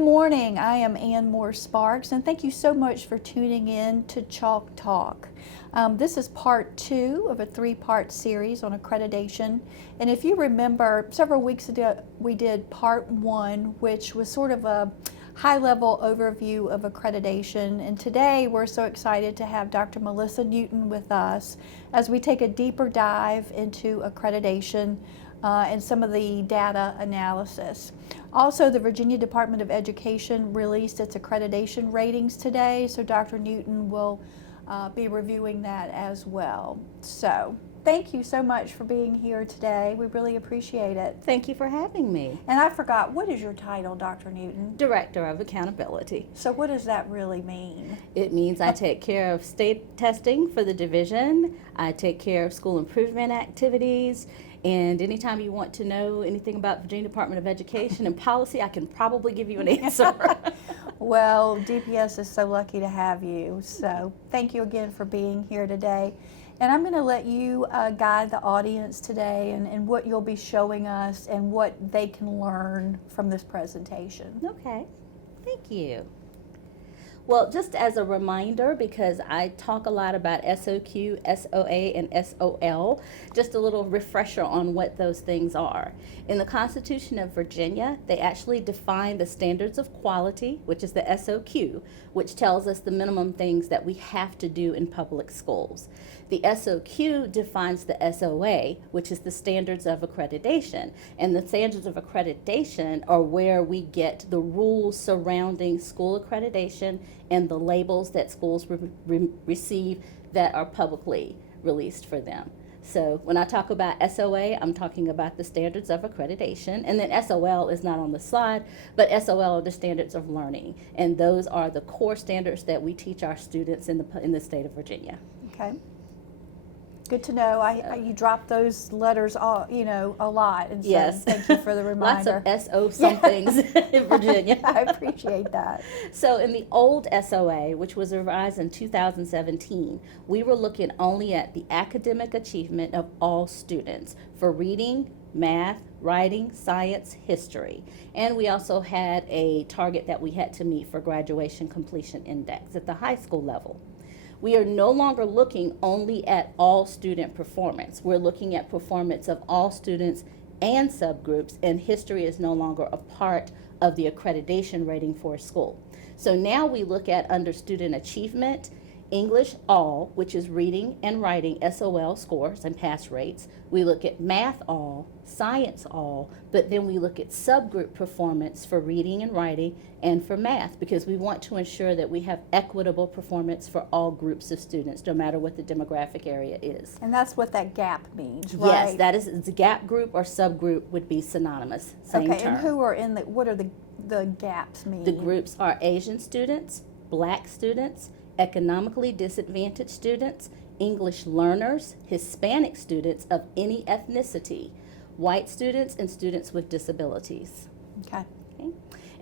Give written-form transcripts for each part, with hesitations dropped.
morning. I am Ann Moore Sparks, and thank you so much for tuning in to Chalk Talk. This is part 2 of a 3-part series on accreditation. And if you remember, several weeks ago we did part 1, which was sort of a high-level overview of accreditation. And today we're so excited to have Dr. Melissa Newton with us as we take a deeper dive into accreditation and some of the data analysis. Also, the Virginia Department of Education released its accreditation ratings today, so Dr. Newton will be reviewing that as well. So, thank you so much for being here today. We really appreciate it. Thank you for having me. And I forgot, what is your title, Dr. Newton? Director of Accountability. So what does that really mean? It means I take care of state testing for the division. I take care of school improvement activities. And anytime you want to know anything about Virginia Department of Education and policy, I can probably give you an answer. Well, DPS is so lucky to have you. So thank you again for being here today. And I'm going to let you guide the audience today and what you'll be showing us and what they can learn from this presentation. Okay, thank you. Well, just as a reminder, because I talk a lot about SOQ, SOA, and SOL, just a little refresher on what those things are. In the Constitution of Virginia, they actually define the standards of quality, which is the SOQ, which tells us the minimum things that we have to do in public schools. The SOQ defines the SOA, which is the standards of accreditation. And the standards of accreditation are where we get the rules surrounding school accreditation and the labels that schools receive that are publicly released for them. So when I talk about SOA, I'm talking about the standards of accreditation, and then SOL is not on the slide, but SOL are the standards of learning, and those are the core standards that we teach our students in the state of Virginia. Okay. Good to know. You drop those letters all, a lot, and so yes. Thank you for the reminder. Lots of SO somethings in Virginia. I appreciate that. So in the old SOA, which was revised in 2017, we were looking only at the academic achievement of all students for reading, math, writing, science, history. And we also had a target that we had to meet for graduation completion index at the high school level. We are no longer looking only at all student performance. We're looking at performance of all students and subgroups, and history is no longer a part of the accreditation rating for a school. So now we look at under student achievement, English all, which is reading and writing SOL scores and pass rates. We look at math all, science all, but then we look at subgroup performance for reading and writing and for math, because we want to ensure that we have equitable performance for all groups of students, no matter what the demographic area is. And that's what that gap means, right? Yes, that is, the gap group or subgroup would be synonymous, same okay, term. and who are in what are the gaps mean? The groups are Asian students, Black students, economically disadvantaged students, English learners, Hispanic students of any ethnicity, white students, and students with disabilities. Okay.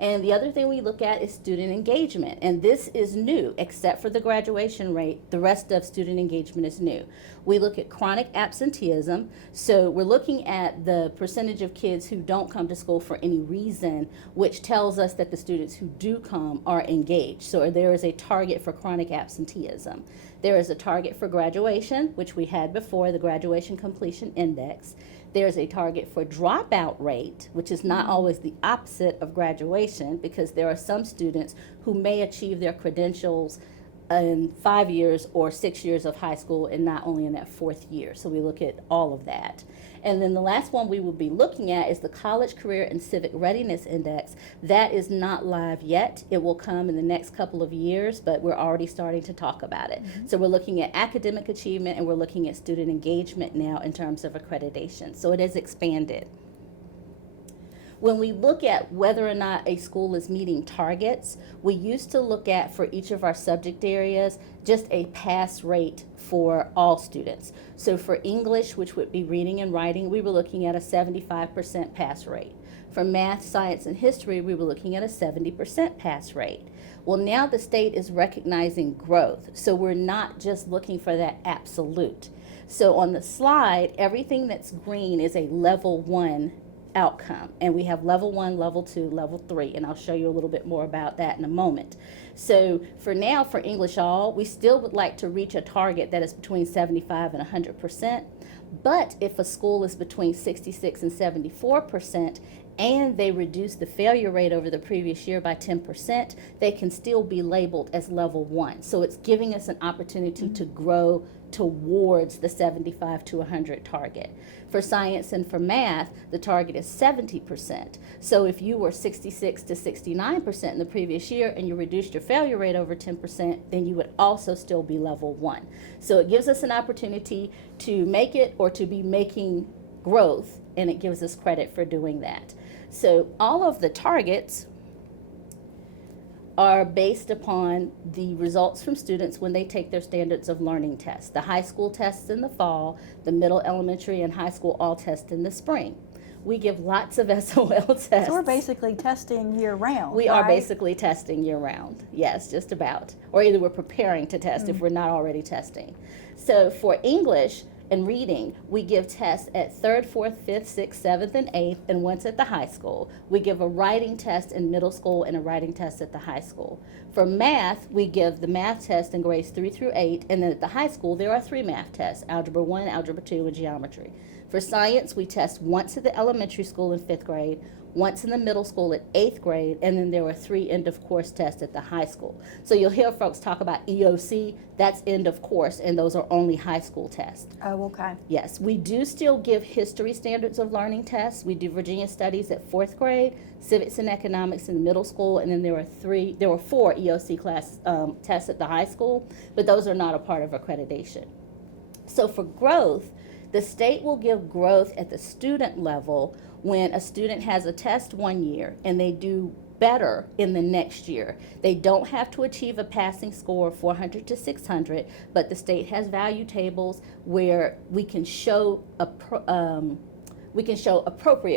And the other thing we look at is student engagement, and this is new. Except for the graduation rate, the rest of student engagement is new. We look at chronic absenteeism, so we're looking at the percentage of kids who don't come to school for any reason, which tells us that the students who do come are engaged. So there is a target for chronic absenteeism. There is a target for graduation, which we had before, the graduation completion index. There's a target for dropout rate, which is not always the opposite of graduation, because there are some students who may achieve their credentials in 5 years or 6 years of high school and not only in that 4th year. So we look at all of that. And then the last one we will be looking at is the College Career and Civic Readiness Index. That is not live yet. It will come in the next couple of years, but we're already starting to talk about it. Mm-hmm. So we're looking at academic achievement and we're looking at student engagement now in terms of accreditation. So it has expanded. When we look at whether or not a school is meeting targets, we used to look at, for each of our subject areas, just a pass rate for all students. So for English, which would be reading and writing, we were looking at a 75% pass rate. For math, science, and history, we were looking at a 70% pass rate. Well, now the state is recognizing growth, so we're not just looking for that absolute. So on the slide, everything that's green is a level 1 outcome, and we have level 1, level 2, level 3, and I'll show you a little bit more about that in a moment. So for now, for English All, we still would like to reach a target that is between 75 and 100%, but if a school is between 66 and 74%, and they reduce the failure rate over the previous year by 10%, they can still be labeled as level 1. So it's giving us an opportunity to grow towards the 75 to 100 target. For science and for math, the target is 70%. So if you were 66 to 69% in the previous year and you reduced your failure rate over 10%, then you would also still be level 1. So it gives us an opportunity to make it or to be making growth, and it gives us credit for doing that. So all of the targets are based upon the results from students when they take their standards of learning tests. The high school tests in the fall, the middle, elementary, and high school all test in the spring. We give lots of SOL tests. So we're basically testing year round. We are basically testing year round. Yes, just about. Or either we're preparing to test if we're not already testing. So for English and reading, we give tests at 3rd, 4th, 5th, 6th, 7th, and 8th, and once at the high school. We give a writing test in middle school and a writing test at the high school. For math, we give the math test in grades 3 through 8, and then at the high school, there are 3 math tests, Algebra 1, Algebra 2, and Geometry. For science, we test once at the elementary school in 5th grade, once in the middle school at 8th grade, and then there were 3 end of course tests at the high school. So you'll hear folks talk about EOC, that's end of course, and those are only high school tests. Oh, okay. Yes, we do still give history standards of learning tests. We do Virginia studies at 4th grade, civics and economics in the middle school, and then there were 4 EOC class tests at the high school, but those are not a part of accreditation. So for growth, the state will give growth at the student level when a student has a test one year and they do better in the next year. They don't have to achieve a passing score of 400 to 600, but the state has value tables where we can show appropriate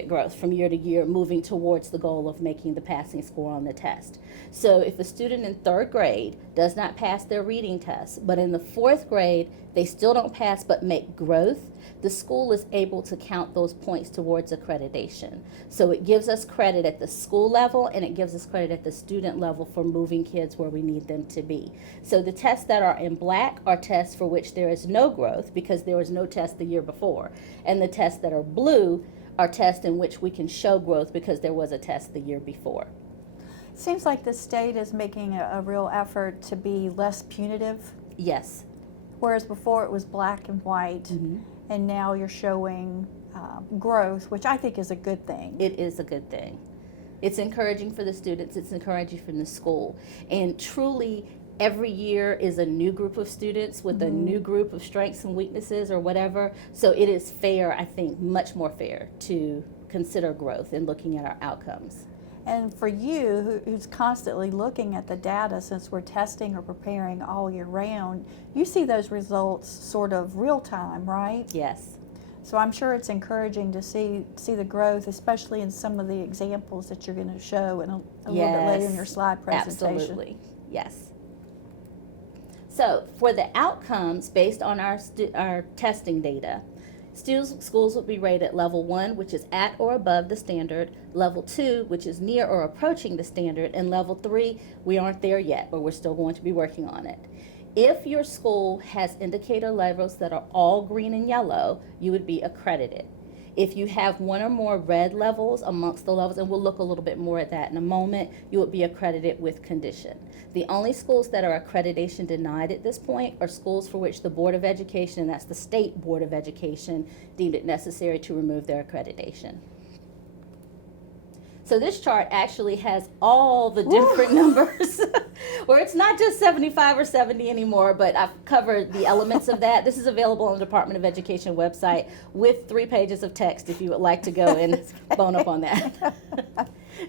growth from year to year, moving towards the goal of making the passing score on the test. So if a student in 3rd grade does not pass their reading test, but in the 4th grade they still don't pass but make growth, the school is able to count those points towards accreditation. So it gives us credit at the school level, and it gives us credit at the student level for moving kids where we need them to be. So the tests that are in black are tests for which there is no growth because there was no test the year before. And the tests that are blue are tests in which we can show growth because there was a test the year before. Seems like the state is making a real effort to be less punitive. Yes. Whereas before it was black and white, and now you're showing growth, which I think is a good thing. It is a good thing. It's encouraging for the students, it's encouraging for the school. And truly, every year is a new group of students with a new group of strengths and weaknesses or whatever. So it is fair, I think, much more fair to consider growth in looking at our outcomes. And for you, who's constantly looking at the data, since we're testing or preparing all year round, you see those results sort of real time, right? Yes. So I'm sure it's encouraging to see the growth, especially in some of the examples that you're going to show in a little bit later in your slide presentation. Absolutely. Yes. So for the outcomes based on our testing data, schools will be rated at level 1, which is at or above the standard, level 2, which is near or approaching the standard, and level 3, we aren't there yet, but we're still going to be working on it. If your school has indicator levels that are all green and yellow, you would be accredited. If you have one or more red levels amongst the levels, and we'll look a little bit more at that in a moment, you would be accredited with condition. The only schools that are accreditation denied at this point are schools for which the Board of Education, and that's the State Board of Education, deemed it necessary to remove their accreditation. So this chart actually has all the different numbers, where it's not just 75 or 70 anymore, but I've covered the elements of that. This is available on the Department of Education website with 3 pages of text if you would like to go and bone up on that.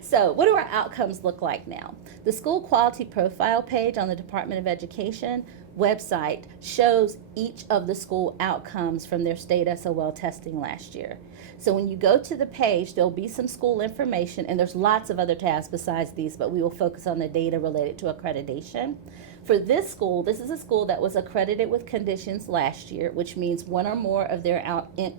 So what do our outcomes look like now? The school quality profile page on the Department of Education website shows each of the school outcomes from their state SOL testing last year. So when you go to the page, there'll be some school information, and there's lots of other tabs besides these, but we will focus on the data related to accreditation. For this school, this is a school that was accredited with conditions last year, which means one or more of their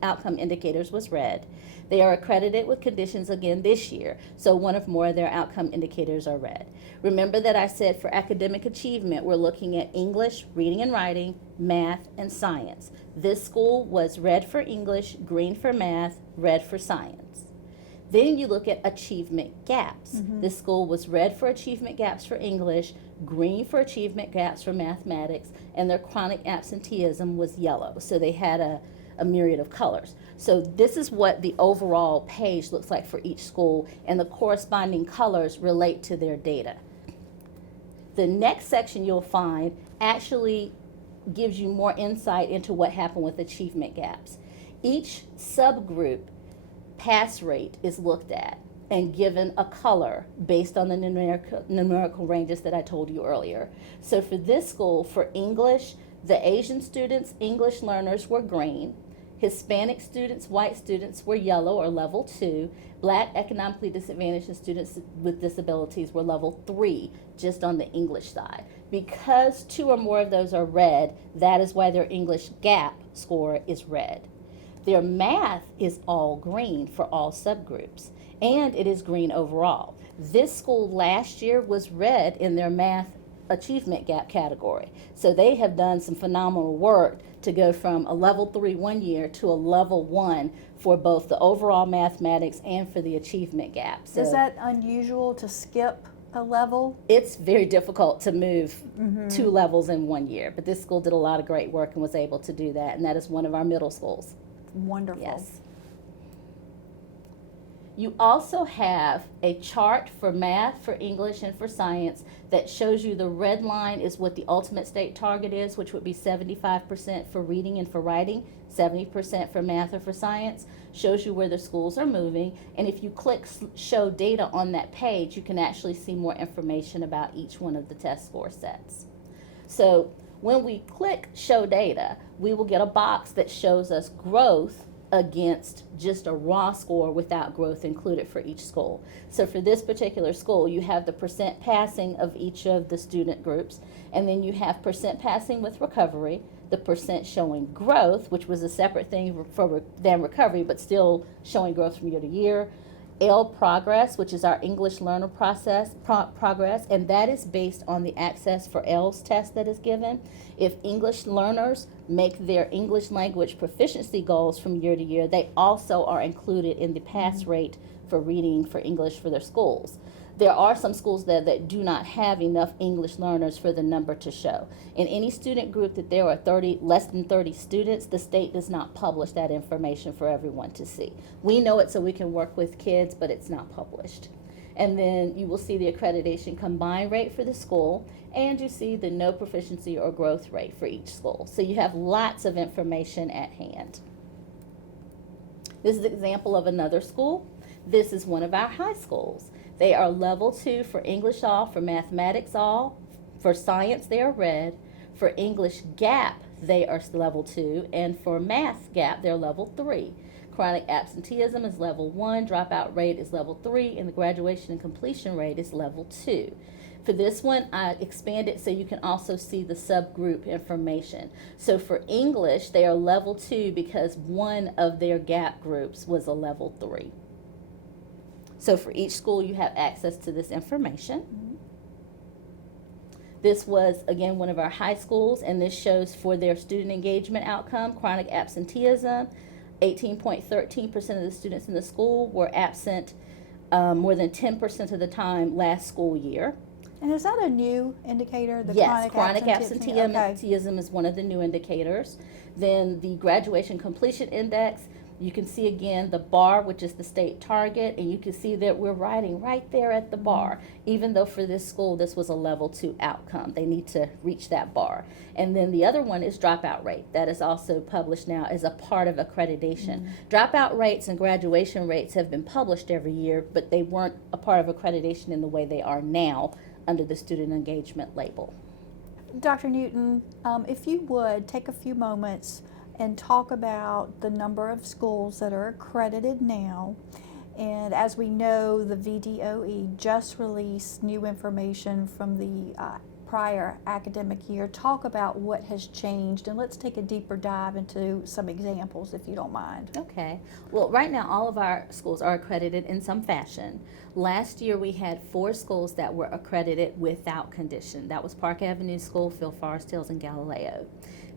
outcome indicators was red. They are accredited with conditions again this year, so one or more of their outcome indicators are red. Remember that I said for academic achievement, we're looking at English, reading and writing, math, and science. This school was red for English, green for math, red for science. Then you look at achievement gaps. This school was red for achievement gaps for English, green for achievement gaps for mathematics, and their chronic absenteeism was yellow. So they had a myriad of colors. So this is what the overall page looks like for each school, and the corresponding colors relate to their data. The next section you'll find actually gives you more insight into what happened with achievement gaps. Each subgroup pass rate is looked at and given a color based on the numerical ranges that I told you earlier. So for this school, for English, the Asian students, English learners were green. Hispanic students, white students were yellow or level 2. Black, economically disadvantaged, and students with disabilities were level 3, just on the English side. Because 2 or more of those are red, that is why their English gap score is red. Their math is all green for all subgroups, and it is green overall. This school last year was red in their math achievement gap category. So they have done some phenomenal work to go from a level 3 one year to a level 1 for both the overall mathematics and for the achievement gap. So is that unusual to skip a level? it's very difficult to move 2 levels in 1 year, but this school did a lot of great work and was able to do that, and that is one of our middle schools. Wonderful. Yes. You also have a chart for math, for English, and for science that shows you the red line is what the ultimate state target is, which would be 75% for reading and for writing, 70% for math or for science, shows you where the schools are moving. And if you click show data on that page, you can actually see more information about each one of the test score sets. So when we click show data, we will get a box that shows us growth against just a raw score without growth included for each school. So for this particular school, you have the percent passing of each of the student groups, and then you have percent passing with recovery, the percent showing growth, which was a separate thing than recovery, but still showing growth from year to year. L progress, which is our English learner progress, and that is based on the Access for L's test that is given. If English learners make their English language proficiency goals from year to year, they also are included in the pass rate for reading for English for their schools. There are some schools that do not have enough English learners for the number to show. In any student group that there are less than 30 students, the state does not publish that information for everyone to see. We know it so we can work with kids, but it's not published. And then you will see the accreditation combined rate for the school, and you see the no proficiency or growth rate for each school. So you have lots of information at hand. This is an example of another school. This is one of our high schools. They are level 2 for English all, for mathematics all, for science they are red, for English gap they are level 2, and for math gap they're level 3. Chronic absenteeism is level 1, dropout rate is level 3, and the graduation and completion rate is level 2. For this one, I expanded so you can also see the subgroup information. So for English, they are level 2 because one of their gap groups was a level 3. So for each school, you have access to this information. This was, again, one of our high schools, and this shows for their student engagement outcome, chronic absenteeism. 18.13% of the students in the school were absent more than 10% of the time last school year. And is that a new indicator? The Yes, chronic absenteeism Okay. is one of the new indicators. Then the graduation completion index, you can see again the bar, which is the state target, and you can see that we're riding right there at the bar, even though for this school this was a level 2 outcome. They need to reach that bar. And then the other one is dropout rate. That is also published now as a part of accreditation. Dropout rates and graduation rates have been published every year, but they weren't a part of accreditation in the way they are now under the student engagement label. Dr. Newton, if you would take a few moments and talk about the number of schools that are accredited now. And as we know, the VDOE just released new information from the prior academic year. Talk about what has changed, and let's take a deeper dive into some examples, if you don't mind. Okay. Well, right now, all of our schools are accredited in some fashion. Last year, we had 4 schools that were accredited without condition. That was Park Avenue School, Phil Forest Hills, and Galileo.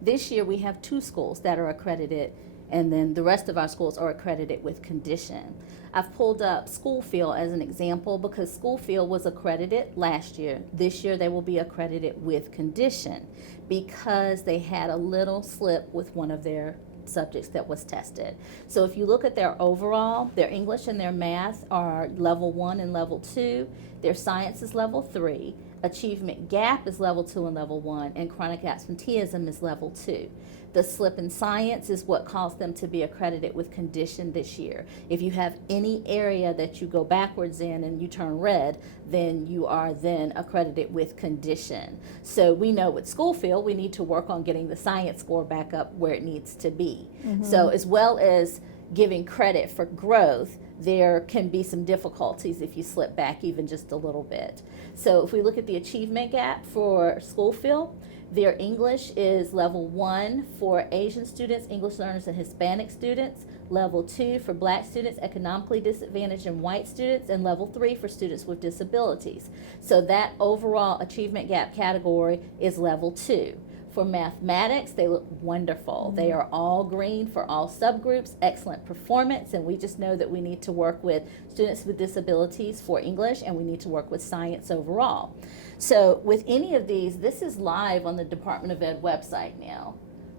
This year, we have 2 schools that are accredited, and then the rest of our schools are accredited with condition. I've pulled up Schoolfield as an example because Schoolfield was accredited last year. This year they will be accredited with condition because they had a little slip with one of their subjects that was tested. So if you look at their overall, their English and their math are level 1 and level 2, their science is level 3, achievement gap is level 2 and level 1, and chronic absenteeism is level 2. The slip in science is what caused them to be accredited with condition this year. If you have any area that you go backwards in and you turn red, then you are then accredited with condition. So we know with Schoolfield, we need to work on getting the science score back up where it needs to be. So as well as giving credit for growth, there can be some difficulties if you slip back even just a little bit. So if we look at the achievement gap for Schoolfield, their English is level 1 for Asian students, English learners, and Hispanic students, level 2 for Black students, economically disadvantaged, and white students, and level 3 for students with disabilities. So that overall achievement gap category is level 2. For mathematics, they look wonderful. They are all green for all subgroups, excellent performance, and we just know that we need to work with students with disabilities for English, and we need to work with science overall. So with any of these, this is live on the Department of Ed website now.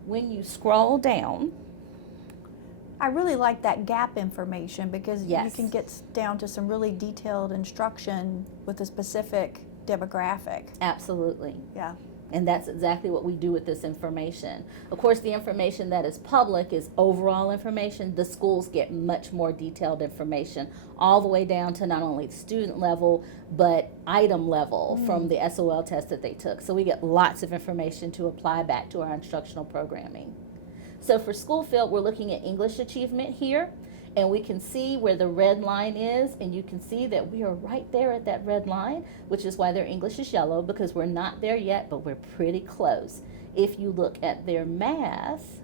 When you scroll down, I really like that gap information because you Yes. can get down to some really detailed instruction with a specific demographic. absolutely. Yeah. And that's exactly what we do with this information. Of course, the information that is public is overall information. The schools get much more detailed information all the way down to not only student level, but item level from the SOL test that they took. So we get lots of information to apply back to our instructional programming. So for Schoolfield, we're looking at English achievement here. And we can see where the red line is, and you can see that we are right there at that red line, which is why their English is yellow, because we're not there yet, but we're pretty close. If you look at their math,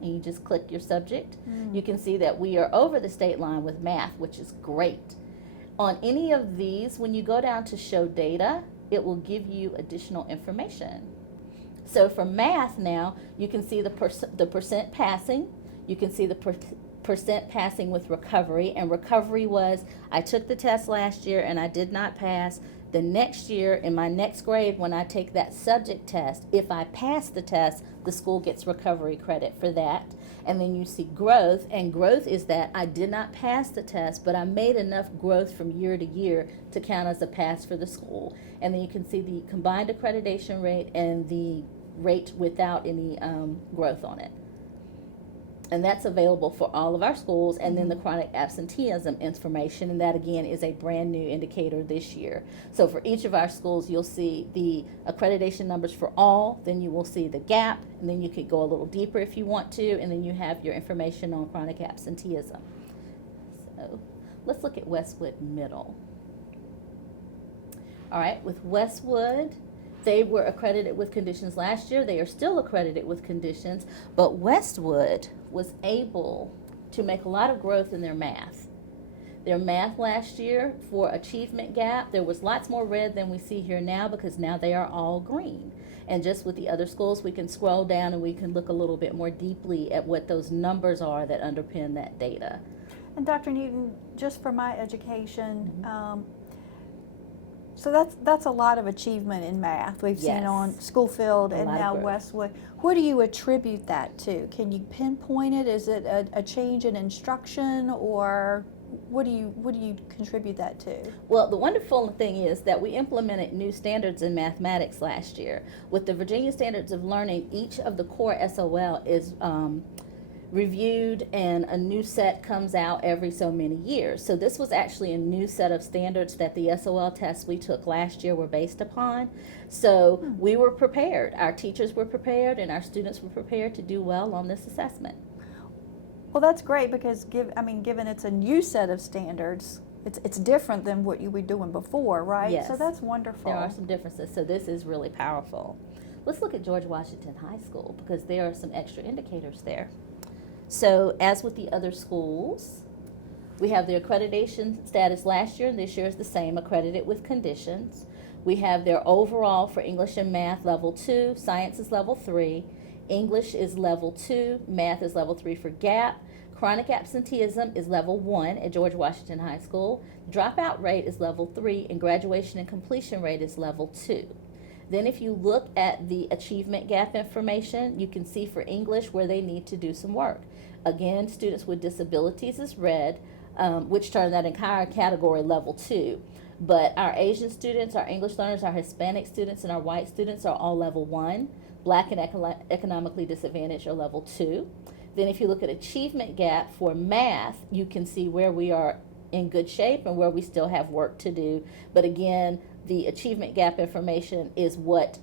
and you just click your subject, you can see that we are over the state line with math, which is great. On any of these, when you go down to show data, it will give you additional information. So for math now, you can see the percent passing, you can see the percent passing with recovery, and recovery was I took the test last year and I did not pass. The next year in my next grade, when I take that subject test, if I pass the test, the school gets recovery credit for that. And then you see growth, and growth is that I did not pass the test, but I made enough growth from year to year to count as a pass for the school. And then you can see the combined accreditation rate and the rate without any growth on it. And that's available for all of our schools. And then the chronic absenteeism information, and that again is a brand new indicator this year. So for each of our schools, you'll see the accreditation numbers for all, then you will see the gap, and then you could go a little deeper if you want to, and then you have your information on chronic absenteeism. So let's look at Westwood Middle. All right, with Westwood, they were accredited with conditions last year. They are still accredited with conditions, but Westwood was able to make a lot of growth in their math. Their math last year for achievement gap, there was lots more red than we see here now because now they are all green. And just with the other schools, we can scroll down and we can look a little bit more deeply at what those numbers are that underpin that data. And Dr. Newton, just for my education, so that's a lot of achievement in math we've seen Yes. on Schoolfield and lot of now growth. Westwood. What do you attribute that to? Can you pinpoint it? Is it a change in instruction, or what do you contribute that to? Well, the wonderful thing is that we implemented new standards in mathematics last year. With the Virginia Standards of Learning, each of the core SOL is reviewed, and a new set comes out every so many years. So this was actually a new set of standards that the SOL tests we took last year were based upon. So we were prepared, our teachers were prepared, and our students were prepared to do well on this assessment. Well, that's great because given it's a new set of standards, it's different than what you were doing before, right? Yes. So that's wonderful. There are some differences, so this is really powerful. Let's look at George Washington High School because there are some extra indicators there. So as with the other schools, we have their accreditation status last year and this year is the same, accredited with conditions. We have their overall for English and Math level 2, Science is level 3, English is level 2, Math is level 3 for GAP. Chronic absenteeism is level 1 at George Washington High School. Dropout rate is level 3 and graduation and completion rate is level 2. Then if you look at the achievement gap information, you can see for English where they need to do some work. Again, students with disabilities is red, which turns that entire category level 2. But our Asian students, our English learners, our Hispanic students, and our white students are all level 1. Black and economically disadvantaged are level 2. Then if you look at achievement gap for math, you can see where we are in good shape and where we still have work to do. But again, the achievement gap information is what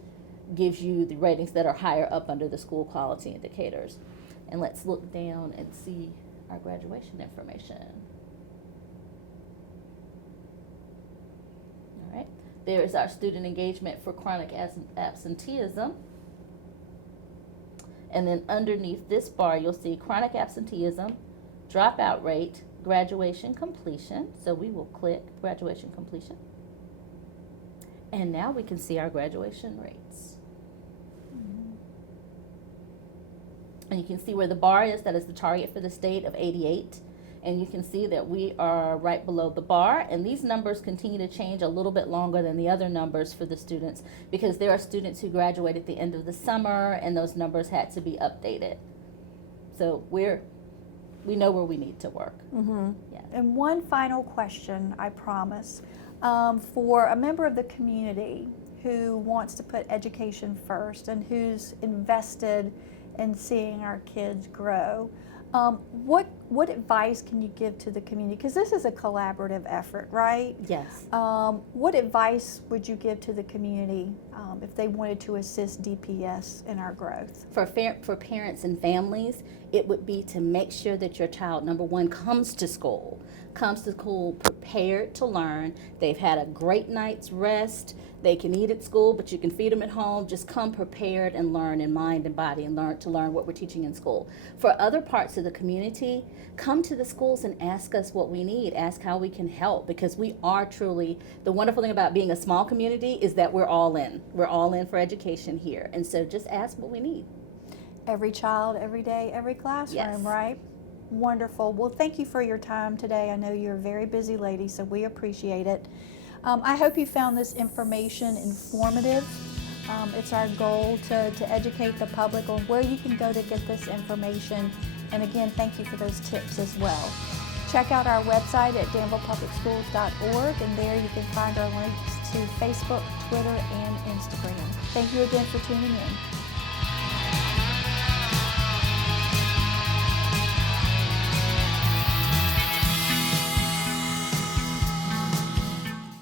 gives you the ratings that are higher up under the school quality indicators. And let's look down and see our graduation information. All right, there is our student engagement for chronic absenteeism. And then underneath this bar, you'll see chronic absenteeism, dropout rate, graduation completion. So we will click graduation completion. And now we can see our graduation rates. And you can see where the bar is, that is the target for the state of 88. And you can see that we are right below the bar. And these numbers continue to change a little bit longer than the other numbers for the students because there are students who graduate at the end of the summer and those numbers had to be updated. So we know where we need to work. Mm-hmm. Yeah. And one final question, I promise. For a member of the community who wants to put education first and who's invested in seeing our kids grow, what advice can you give to the community? Because this is a collaborative effort, right? Yes. What advice would you give to the community if they wanted to assist DPS in our growth? For parents and families, it would be to make sure that your child, number one, comes to school prepared to learn. They've had a great night's rest. They can eat at school, but you can feed them at home. Just come prepared and learn in mind and body and learn what we're teaching in school. For other parts of the community, come to the schools and ask us what we need. Ask how we can help because we are truly, the wonderful thing about being a small community is that we're all in. We're all in for education here. And so just ask what we need. Every child, every day, every classroom, Yes. right? Wonderful. Well, thank you for your time today. I know you're a very busy lady, so we appreciate it. I hope you found this information informative. It's our goal to educate the public on where you can go to get this information. And again, thank you for those tips as well. Check out our website at danvillepublicschools.org, and there you can find our links to Facebook, Twitter, and Instagram. Thank you again for tuning in.